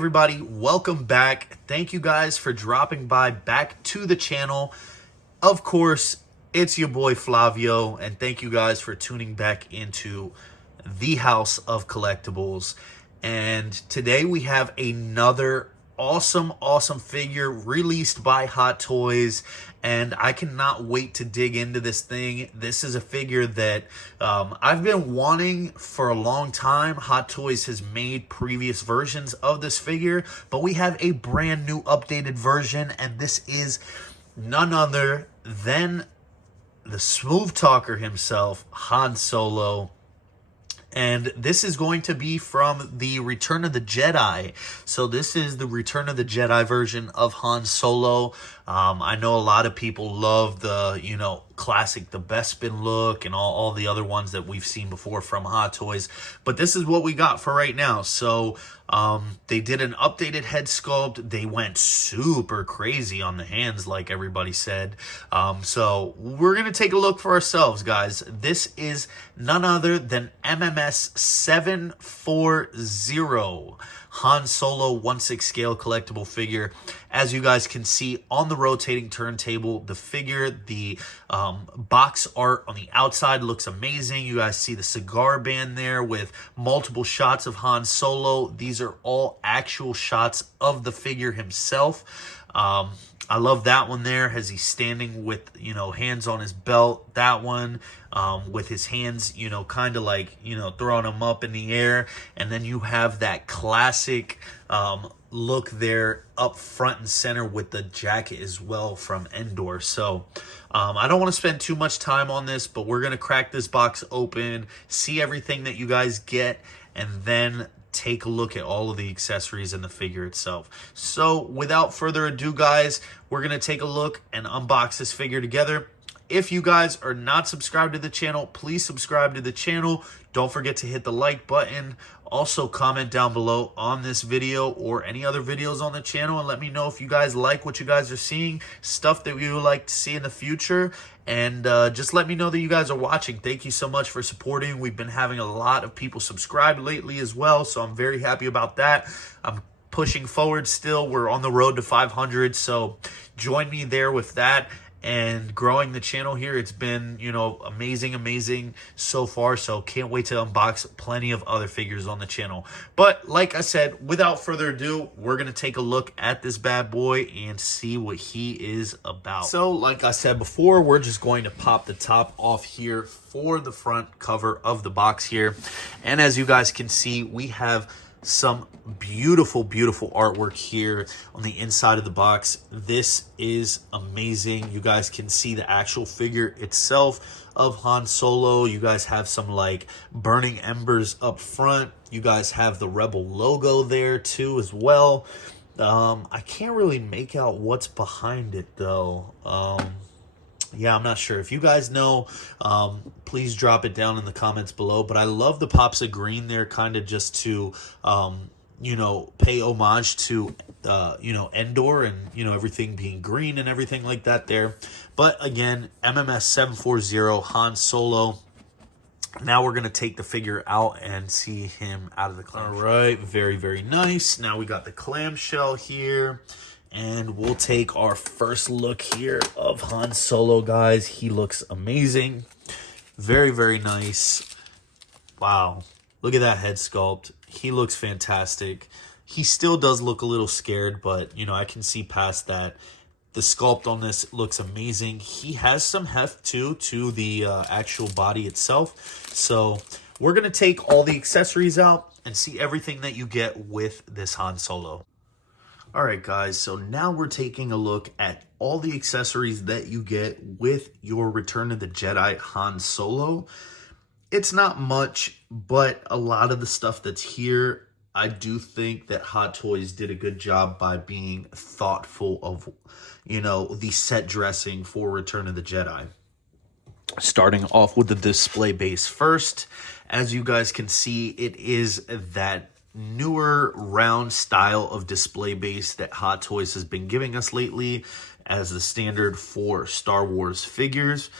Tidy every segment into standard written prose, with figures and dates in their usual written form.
everybody, welcome back. Thank you guys for dropping by back to the channel. Of course, it's your boy Flavio, and thank you guys for tuning back into the House of Collectibles. And today we have another awesome figure released by Hot Toys, and I cannot wait to dig into this thing. This is a figure that I've been wanting for a long time. Hot Toys has made previous versions of this figure, but we have a brand new updated version, and this is none other than the smooth talker himself, Han Solo. And this is going to be from the Return of the Jedi. So this is the Return of the Jedi version of Han Solo. I know a lot of people love the, classic, the Bespin look and all the other ones that we've seen before from Hot Toys. But this is what we got for right now. So they did an updated head sculpt. They went super crazy on the hands, like everybody said. So we're going to take a look for ourselves, guys. This is none other than MMS740 Han Solo 1/6 scale collectible figure. As you guys can see on the rotating turntable, the figure, the box art on the outside looks amazing. You guys see the cigar band there with multiple shots of Han Solo. These are all actual shots of the figure himself. I love that one there as he's standing with, hands on his belt. That one with his hands, kind of like, throwing them up in the air. And then you have that classic look there up front and center with the jacket as well from Endor. So I don't want to spend too much time on this, but we're going to crack this box open, see everything that you guys get, and then take a look at all of the accessories and the figure itself. So without further ado, guys, we're going to take a look and unbox this figure together. If you guys are not subscribed to the channel, please subscribe to the channel. Don't forget to hit the like button. Also comment down below on this video or any other videos on the channel and let me know if you guys like what you guys are seeing, stuff that you would like to see in the future. And just let me know that you guys are watching. Thank you so much for supporting. We've been having a lot of people subscribe lately as well, so I'm very happy about that. I'm pushing forward still. We're on the road to 500, so join me there with that and growing the channel here. It's been, amazing so far, so can't wait to unbox plenty of other figures on the channel. But like I said, without further ado, we're going to take a look at this bad boy and see what he is about. So like I said before, we're just going to pop the top off here for the front cover of the box here. And as you guys can see, we have some beautiful artwork here on the inside of the box. This is amazing. You guys can see the actual figure itself of Han Solo. You guys have some like burning embers up front. You guys have the Rebel logo there too as well. I can't really make out what's behind it though. Yeah, I'm not sure. If you guys know, please drop it down in the comments below. But I love the pops of green there, kind of just to, pay homage to, Endor and, everything being green and everything like that there. But again, MMS740 Han Solo. Now we're going to take the figure out and see him out of the clamshell. All right, very nice. Now we got the clamshell here. And we'll take our first look here of Han Solo, guys. He looks amazing. Very nice. Wow. Look at that head sculpt. He looks fantastic. He still does look a little scared, but, I can see past that. The sculpt on this looks amazing. He has some heft, too, to the actual body itself. So we're going to take all the accessories out and see everything that you get with this Han Solo. All right, guys, so now we're taking a look at all the accessories that you get with your Return of the Jedi Han Solo. It's not much, but a lot of the stuff that's here, I do think that Hot Toys did a good job by being thoughtful of, the set dressing for Return of the Jedi. Starting off with the display base first. As you guys can see, it is that newer round style of display base that Hot Toys has been giving us lately as the standard for Star Wars figures.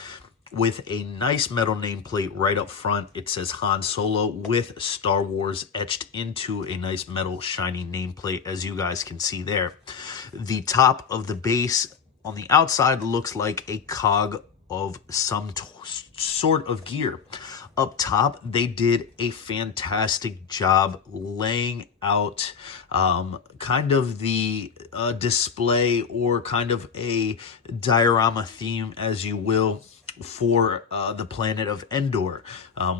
with a nice metal nameplate right up front. It says Han Solo with Star Wars etched into a nice metal shiny nameplate, as you guys can see there. The top of the base on the outside looks like a cog of some sort of gear. Up top, they did a fantastic job laying out kind of the display, or kind of a diorama theme, as you will, for the planet of Endor,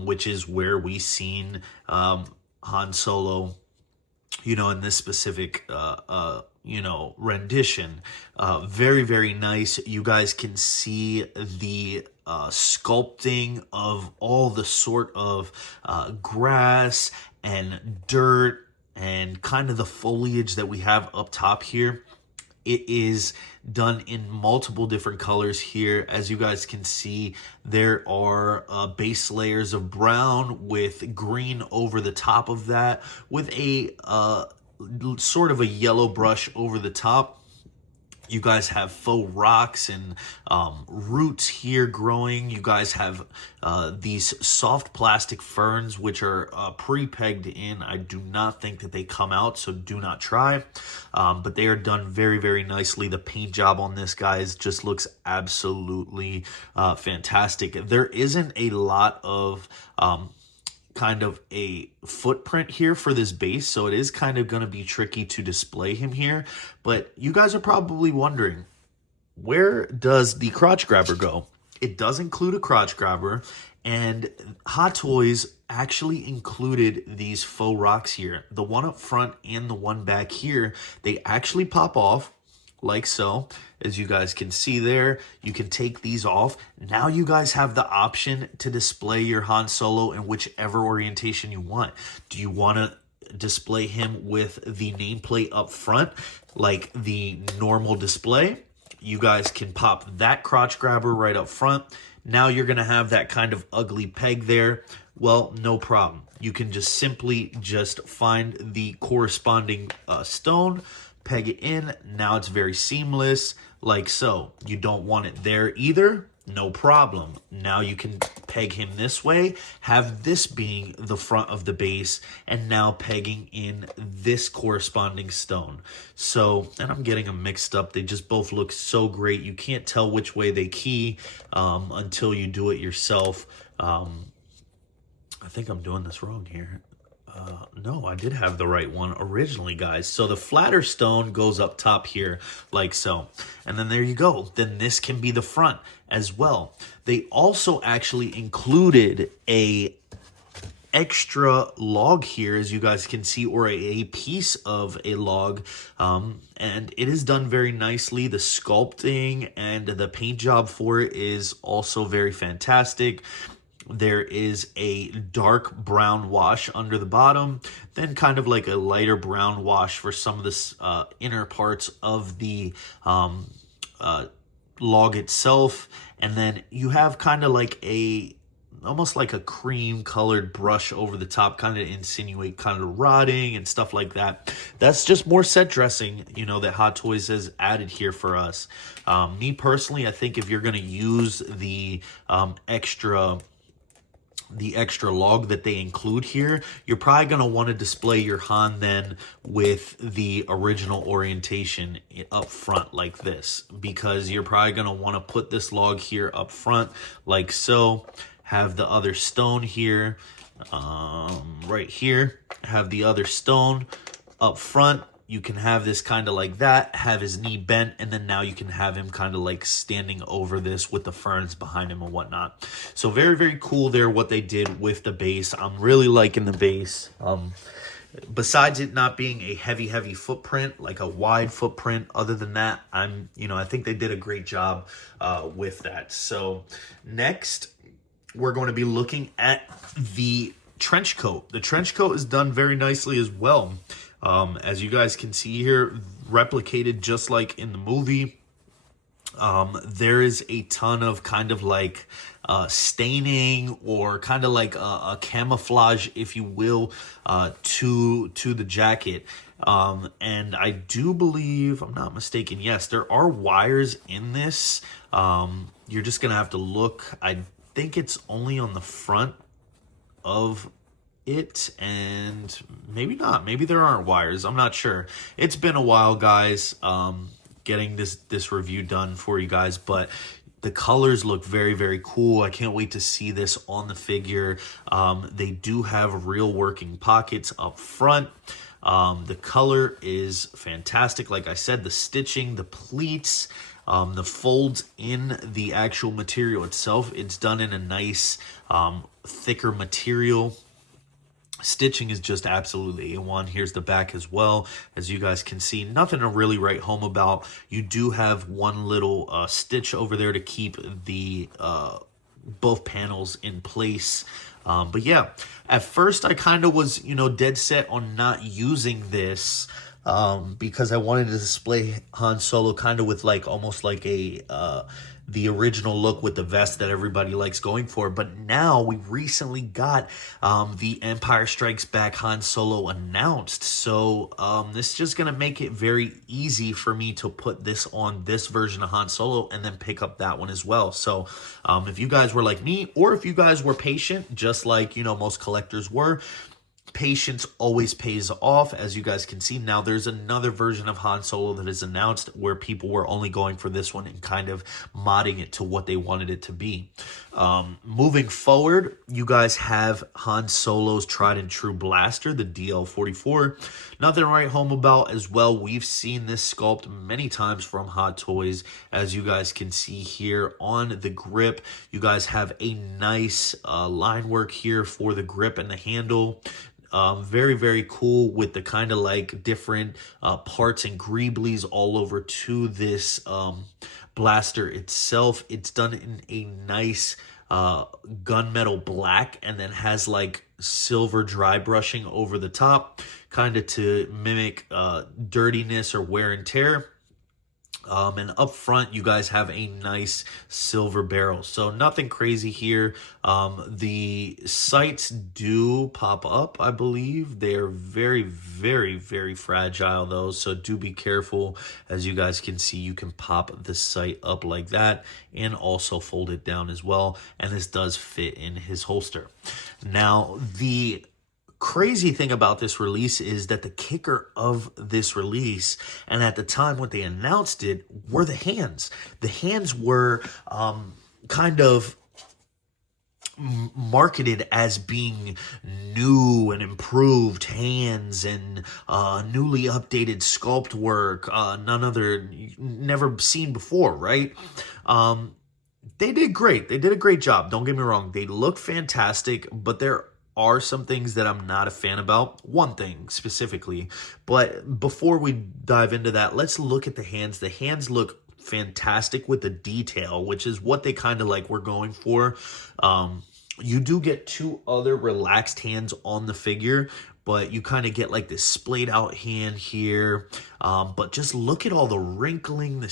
which is where we seen Han Solo, in this specific rendition. Very, very nice. You guys can see the sculpting of all the sort of grass and dirt and kind of the foliage that we have up top here. It is done in multiple different colors here. As you guys can see, there are base layers of brown with green over the top of that, with a sort of a yellow brush over the top. You guys have faux rocks and roots here growing. You guys have these soft plastic ferns, which are pre-pegged in. I do not think that they come out, so do not try. But they are done very, very nicely. The paint job on this, guys, just looks absolutely fantastic. There isn't a lot of kind of a footprint here for this base, so it is kind of going to be tricky to display him here. But you guys are probably wondering, where does the crotch grabber go? It does include a crotch grabber, and Hot Toys actually included these faux rocks here. The one up front and the one back here, they actually pop off like so. As you guys can see there, you can take these off. Now you guys have the option to display your Han Solo in whichever orientation you want. Do you want to display him with the nameplate up front, like the normal display? You guys can pop that crotch grabber right up front. Now you're going to have that kind of ugly peg there. Well, no problem. You can just simply find the corresponding stone, peg it in. Now it's very seamless, like so. You don't want it there either, no problem. Now you can peg him this way, have this being the front of the base, and now pegging in this corresponding stone. So, and I'm getting them mixed up. They just both look so great. You can't tell which way they key until you do it yourself. I think I'm doing this wrong here. No, I did have the right one originally, guys. So the flatter stone goes up top here like so. And then there you go. Then this can be the front as well. They also actually included a extra log here, as you guys can see, or a piece of a log, and it is done very nicely. The sculpting and the paint job for it is also very fantastic. There is a dark brown wash under the bottom, then kind of like a lighter brown wash for some of the inner parts of the log itself. And then you have kind of like almost like a cream colored brush over the top, kind of insinuate kind of rotting and stuff like that. That's just more set dressing, that Hot Toys has added here for us. Me personally, I think if you're going to use the extra log that they include here, you're probably going to want to display your Han then with the original orientation up front like this, because you're probably going to want to put this log here up front like so, have the other stone here, right here, have the other stone up front. You can have this kind of like that, have his knee bent, and then now you can have him kind of like standing over this with the ferns behind him and whatnot. So very, very cool there what they did with the base. I'm really liking the base. Besides it not being a heavy footprint, like a wide footprint, other than that, I think they did a great job with that. So next, we're going to be looking at the trench coat. The trench coat is done very nicely as well. As you guys can see here, replicated just like in the movie. There is a ton of kind of like staining, or kind of like a camouflage, if you will, to the jacket. And I do believe, I'm not mistaken, yes, there are wires in this. You're just gonna have to look. I think it's only on the front of it, and maybe not. Maybe there aren't wires. I'm not sure. It's been a while, guys, getting this review done for you guys, but the colors look very, very cool. I can't wait to see this on the figure. They do have real working pockets up front. The color is fantastic. Like I said, the stitching, the pleats, the folds in the actual material itself, it's done in a nice, thicker material. Stitching is just absolutely A1. Here's the back as well. As you guys can see, nothing to really write home about. You do have one little stitch over there to keep the both panels in place. But yeah, at first I kind of was, dead set on not using this because I wanted to display Han Solo kind of with like almost like a the original look with the vest that everybody likes going for. But now we recently got the Empire Strikes Back Han Solo announced, so this is just gonna make it very easy for me to put this on this version of Han Solo and then pick up that one as well. So if you guys were like me, or if you guys were patient just like most collectors were, patience always pays off. As you guys can see, now there's another version of Han Solo that is announced where people were only going for this one and kind of modding it to what they wanted it to be. Moving forward, you guys have Han Solo's tried and true blaster, the DL-44. Nothing to write home about as well. We've seen this sculpt many times from Hot Toys. As you guys can see here on the grip, you guys have a nice line work here for the grip and the handle. Very, very cool with the kind of like different parts and greeblies all over to this blaster itself. It's done in a nice gunmetal black, and then has like silver dry brushing over the top, kind of to mimic dirtiness or wear and tear. And up front, you guys have a nice silver barrel. So nothing crazy here. The sights do pop up, I believe. They're very, very, very fragile, though. So do be careful. As you guys can see, you can pop the sight up like that and also fold it down as well. And this does fit in his holster. Now, the crazy thing about this release is that the kicker of this release, and at the time when they announced it, were the hands. The hands were kind of marketed as being new and improved hands and newly updated sculpt work, never seen before, right? They did great. They did a great job. Don't get me wrong. They look fantastic, but there are some things that I'm not a fan about. One thing specifically. But before we dive into that, let's look at the hands. The hands look fantastic with the detail, which is what they kind of like were going for. You do get two other relaxed hands on the figure, but you kind of get like this splayed out hand here. But just look at all the wrinkling, the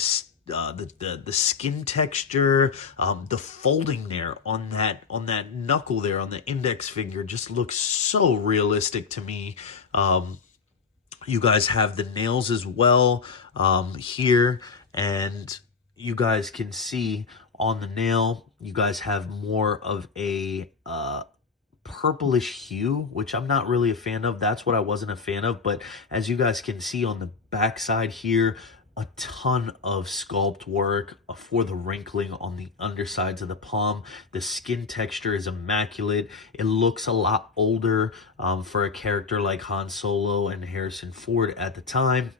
skin texture, the folding there on that knuckle there on the index finger just looks so realistic to me. You guys have the nails as well here, and you guys can see on the nail you guys have more of a purplish hue, which I'm not really a fan of. That's what I wasn't a fan of. But as you guys can see on the back side here, a ton of sculpt work for the wrinkling on the undersides of the palm. The skin texture is immaculate. It looks a lot older for a character like Han Solo and Harrison Ford at the time.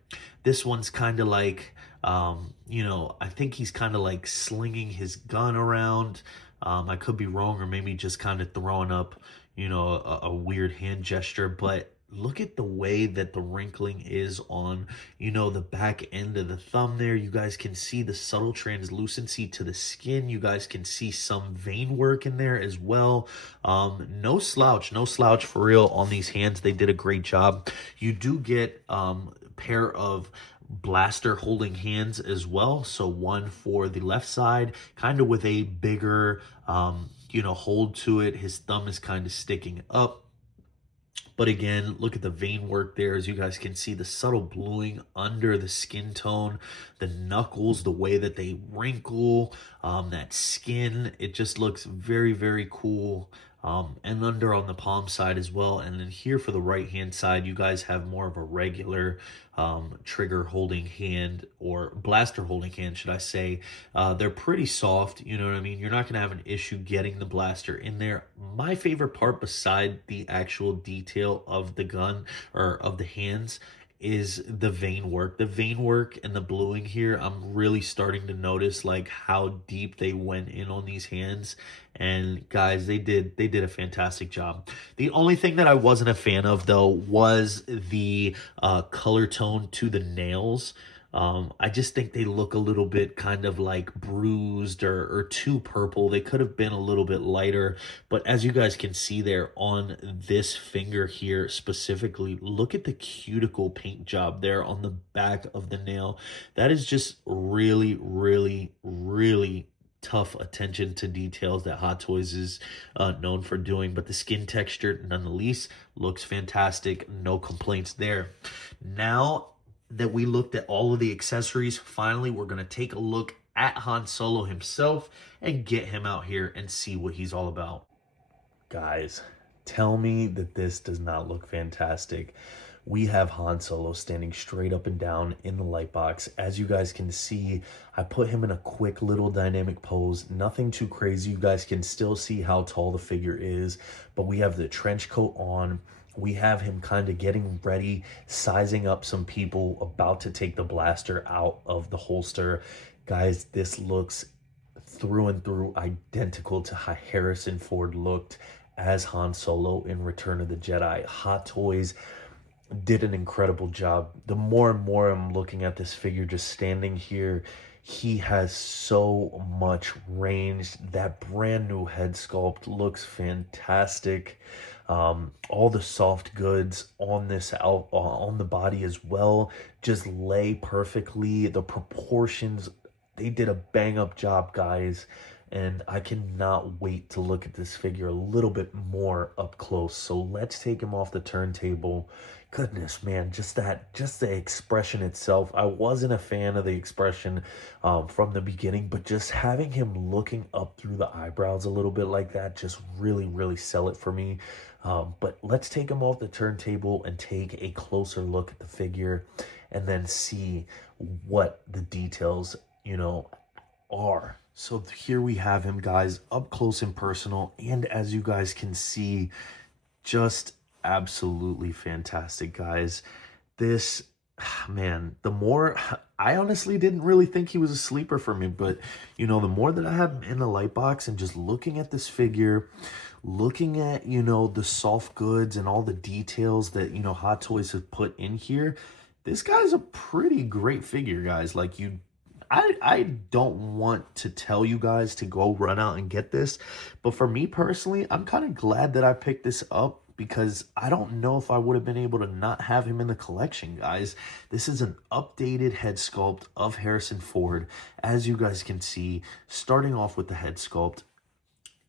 This one's kind of like, I think he's kind of like slinging his gun around. I could be wrong, or maybe just kind of throwing up, a weird hand gesture, but look at the way that the wrinkling is on, the back end of the thumb there. You guys can see the subtle translucency to the skin. You guys can see some vein work in there as well. No slouch for real on these hands. They did a great job. You do get a pair of blaster holding hands as well. So one for the left side, kind of with a bigger, hold to it. His thumb is kind of sticking up. But again, look at the vein work there. As you guys can see, the subtle bluing under the skin tone, the knuckles, the way that they wrinkle, that skin, it just looks very, very cool. And under on the palm side as well. And then here for the right hand side, you guys have more of a regular trigger holding hand, or blaster holding hand, should I say. They're pretty soft, you know what I mean? You're not going to have an issue getting the blaster in there. My favorite part, beside the actual detail of the gun, or of the hands, is the vein work. The vein work and the bluing here, I'm really starting to notice like how deep they went in on these hands. And guys, they did a fantastic job. The only thing that I wasn't a fan of though was the color tone to the nails. I just think they look a little bit kind of like bruised, or too purple. They could have been a little bit lighter, but as you guys can see there on this finger here specifically, look at the cuticle paint job there on the back of the nail. That is just really, really, really tough attention to details that Hot Toys is known for doing. But the skin texture nonetheless looks fantastic. No complaints there. Now that we looked at all of the accessories, finally we're going to take a look at Han Solo himself and get him out here and see what he's all about. Guys, tell me that this does not look fantastic. We have Han Solo standing straight up and down in the light box. As you guys can see, I put him in a quick little dynamic pose. Nothing too crazy. You guys can still see how tall the figure is, but we have the trench coat on. We have him kind of getting ready, sizing up some people, about to take the blaster out of the holster. Guys, this looks through and through identical to how Harrison Ford looked as Han Solo in Return of the Jedi. Hot Toys did an incredible job. The more and more I'm looking at this figure just standing here, he has so much range. That brand new head sculpt looks fantastic. All the soft goods on this on the body as well just lay perfectly. The proportions, they did a bang up job, guys. And I cannot wait to look at this figure a little bit more up close. So let's take him off the turntable. Goodness, man, just the expression itself. I wasn't a fan of the expression from the beginning, but just having him looking up through the eyebrows a little bit like that just really, really sell it for me. But let's take him off the turntable and take a closer look at the figure, and then see what the details, you know, are. So here we have him, guys, up close and personal. And as you guys can see, just absolutely fantastic, guys. This, man, the more, I honestly didn't really think he was a sleeper for me, but, you know, the more that I have him in the light box and just looking at this figure, looking at, you know, the soft goods and all the details that, you know, Hot Toys have put in here, this guy's a pretty great figure, guys. Like, I don't want to tell you guys to go run out and get this, but for me personally, I'm kind of glad that I picked this up, because I don't know if I would have been able to not have him in the collection, guys. This is an updated head sculpt of Harrison Ford. As you guys can see, starting off with the head sculpt,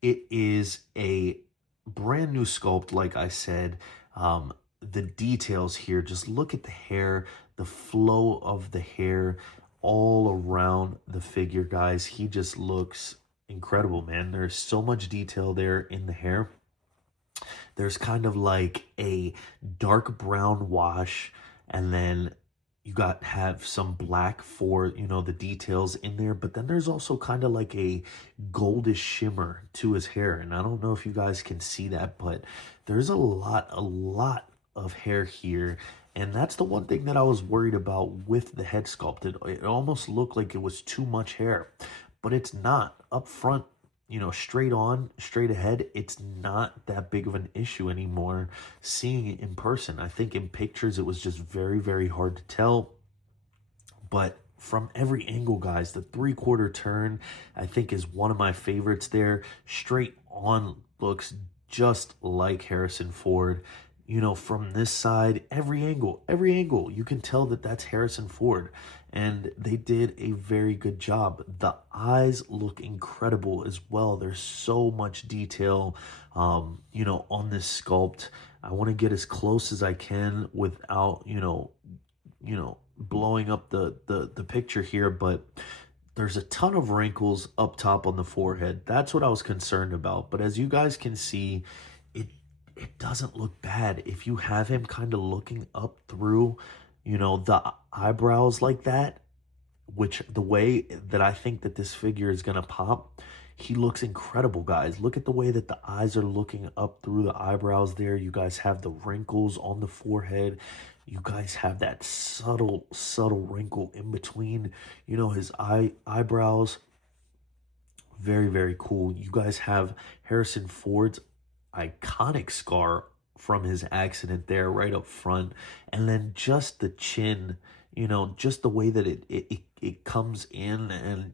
it is a brand new sculpt, like I said. The details here, just look at the hair, the flow of the hair all around the figure, guys. He just looks incredible, man. There's so much detail there in the hair. There's kind of like a dark brown wash, and then you have some black for, you know, the details in there, but then there's also kind of like a goldish shimmer to his hair. And I don't know if you guys can see that, but there's a lot of hair here. And that's the one thing that I was worried about with the head sculpt. It almost looked like it was too much hair, but it's not. Up front, you know, straight on, straight ahead, it's not that big of an issue anymore seeing it in person. I think in pictures it was just very, very hard to tell. But from every angle, guys, the 3/4 turn, I think, is one of my favorites there. Straight on looks just like Harrison Ford. You know, from this side, every angle, you can tell that that's Harrison Ford. and they did a very good job. The eyes look incredible as well. There's so much detail, you know, on this sculpt. I want to get as close as I can without, blowing up the picture here, but there's a ton of wrinkles up top on the forehead. That's what I was concerned about. But as you guys can see, it it doesn't look bad. If you have him kind of looking up through, the eyebrows like that, which the way that I think that this figure is gonna pop, he looks incredible, guys. Look at the way that the eyes are looking up through the eyebrows there. You guys have the wrinkles on the forehead. You guys have that subtle wrinkle in between, his eyebrows. Very, very cool. You guys have Harrison Ford's iconic scar from his accident there right up front. And then just the chin, just the way that it comes in, and,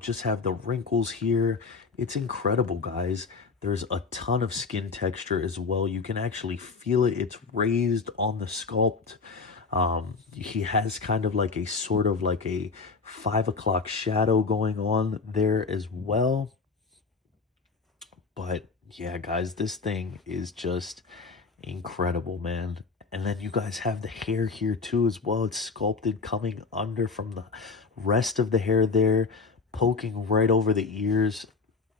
just have the wrinkles here. It's incredible, guys. There's a ton of skin texture as well. You can actually feel it. It's raised on the sculpt. He has kind of like a sort of like a 5 o'clock shadow going on there as well. But yeah, guys, this thing is just incredible, man. And then you guys have the hair here too as well. It's sculpted coming under from the rest of the hair there, poking right over the ears.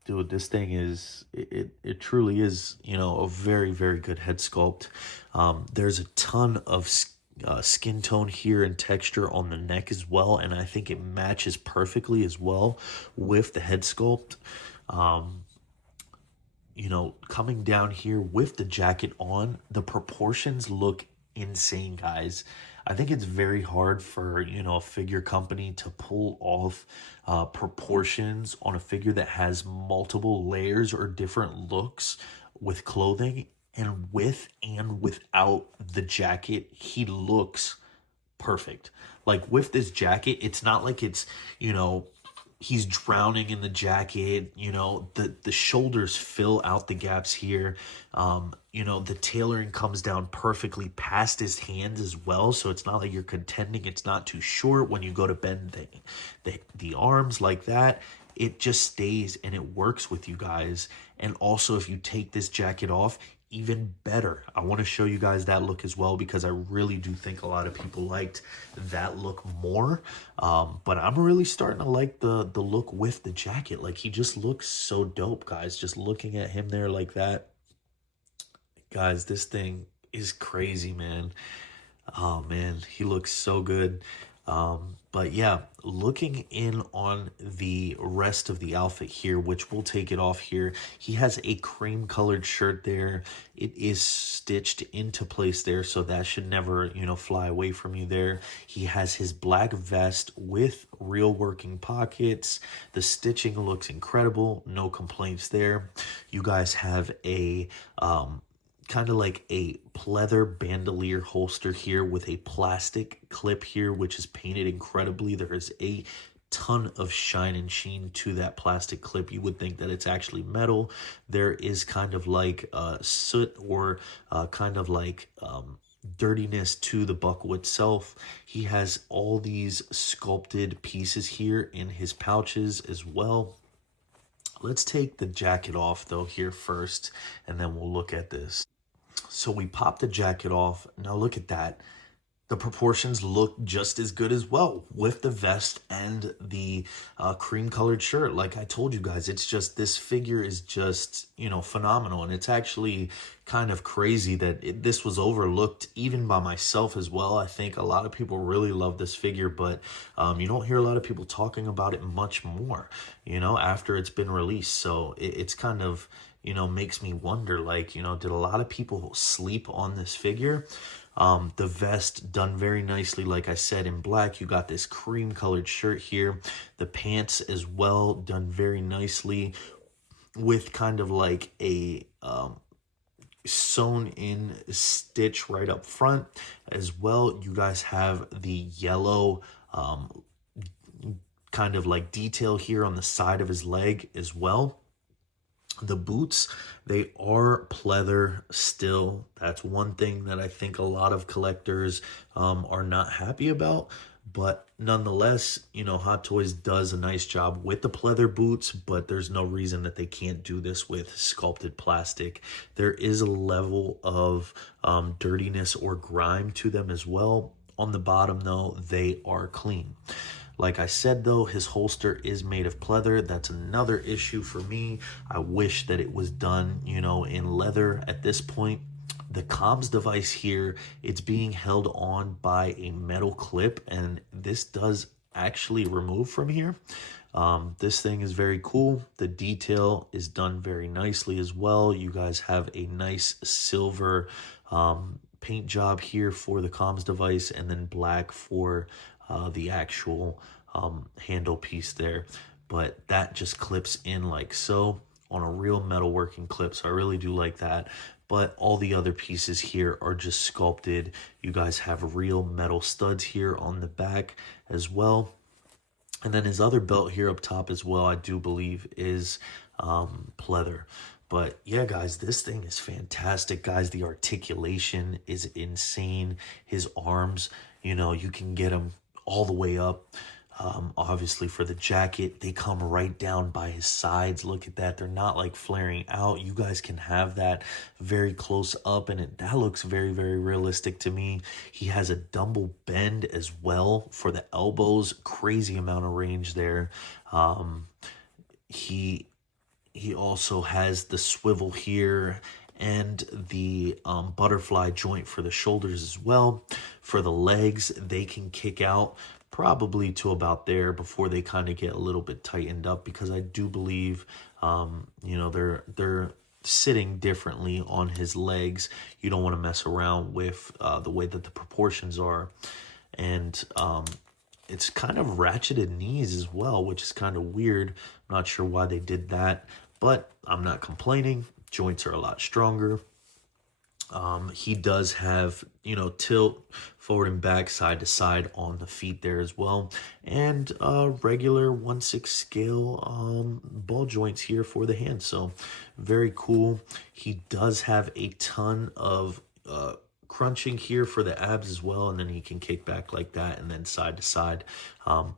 Dude, this thing is, it truly is, a very, very good head sculpt. There's a ton of skin tone here and texture on the neck as well, and I think it matches perfectly as well with the head sculpt. Coming down here with the jacket on, the proportions look insane, guys. I think it's very hard for, a figure company to pull off proportions on a figure that has multiple layers or different looks with clothing. And with and without the jacket, he looks perfect. Like with this jacket, it's not like it's, he's drowning in the jacket. The shoulders fill out the gaps here. The tailoring comes down perfectly past his hands as well, so it's not like you're contending it's not too short when you go to bend the arms like that. It just stays and it works with you guys. And also, if you take this jacket off, even better. I want to show you guys that look as well, because I really do think a lot of people liked that look more. But I'm really starting to like the look with the jacket. Like, he just looks so dope, guys. Just looking at him there like that. Guys, this thing is crazy, man. Oh man, he looks so good. But yeah, looking in on the rest of the outfit here, which we'll take it off here. He has a cream colored shirt there. It is stitched into place there, so that should never, fly away from you there. He has his black vest with real working pockets. The stitching looks incredible. No complaints there. You guys have a, kind of like a pleather bandolier holster here with a plastic clip here, which is painted incredibly. There is a ton of shine and sheen to that plastic clip. You would think that it's actually metal. There is kind of like soot or kind of like dirtiness to the buckle itself. He has all these sculpted pieces here in his pouches as well. Let's take the jacket off though here first, and then we'll look at this. So we pop the jacket off. Now look at that. The proportions look just as good as well with the vest and the cream colored shirt. Like I told you guys, it's just, this figure is just, phenomenal. And it's actually kind of crazy that this was overlooked even by myself as well. I think a lot of people really love this figure, but you don't hear a lot of people talking about it much more, after it's been released. So it's kind of, makes me wonder, like, did a lot of people sleep on this figure? The vest done very nicely, like I said, in black. You got this cream colored shirt here. The pants as well, done very nicely with kind of like a sewn in stitch right up front as well. You guys have the yellow kind of like detail here on the side of his leg as well. The boots, they are pleather still. That's one thing that I think a lot of collectors are not happy about. But nonetheless, you know, Hot Toys does a nice job with the pleather boots, but there's no reason that they can't do this with sculpted plastic. There is a level of dirtiness or grime to them as well. On the bottom, though, they are clean. Like I said, though, his holster is made of pleather. That's another issue for me. I wish that it was done, you know, in leather at this point. The comms device here, it's being held on by a metal clip, and this does actually remove from here. This thing is very cool. The detail is done very nicely as well. You guys have a nice silver paint job here for the comms device, and then black for the actual handle piece there. But that just clips in like so on a real metalworking clip, so I really do like that. But all the other pieces here are just sculpted. You guys have real metal studs here on the back as well. And then his other belt here up top as well, I do believe is pleather. But yeah, guys, this thing is fantastic, guys. The articulation is insane. His arms, you know, you can get them all the way up. Obviously for the jacket, they come right down by his sides. Look at that. They're not like flaring out. You guys can have that very close up, and that looks very, very realistic to me. He has a dumbbell bend as well for the elbows. Crazy amount of range there. He also has the swivel here and the butterfly joint for the shoulders as well. For the legs, they can kick out probably to about there before they kind of get a little bit tightened up, because I do believe, you know, they're sitting differently on his legs. You don't want to mess around with the way that the proportions are. And it's kind of ratcheted knees as well, which is kind of weird. I'm not sure why they did that, but I'm not complaining. Joints are a lot stronger. He does have, you know, tilt forward and back, side to side on the feet there as well. And regular 1/6 scale ball joints here for the hands. So very cool. He does have a ton of crunching here for the abs as well, and then he can kick back like that and then side to side.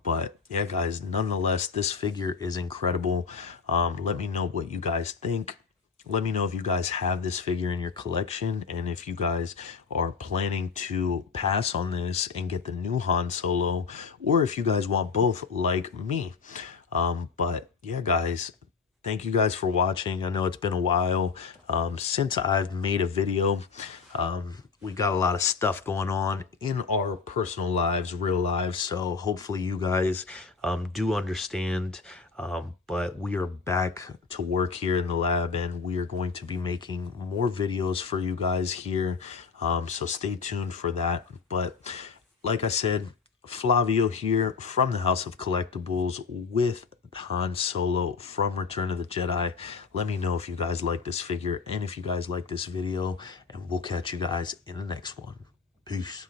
But yeah, guys, nonetheless, this figure is incredible. Let me know what you guys think. Let me know if you guys have this figure in your collection, and if you guys are planning to pass on this and get the new Han Solo, or if you guys want both like me. But yeah, guys, thank you guys for watching. I know it's been a while since I've made a video. We got a lot of stuff going on in our personal lives, real lives, so hopefully you guys do understand. But we are back to work here in the lab, and we are going to be making more videos for you guys here. So stay tuned for that. But like I said, Flavio here from the House of Collectibles with Han Solo from Return of the Jedi. Let me know if you guys like this figure and if you guys like this video, and we'll catch you guys in the next one. Peace.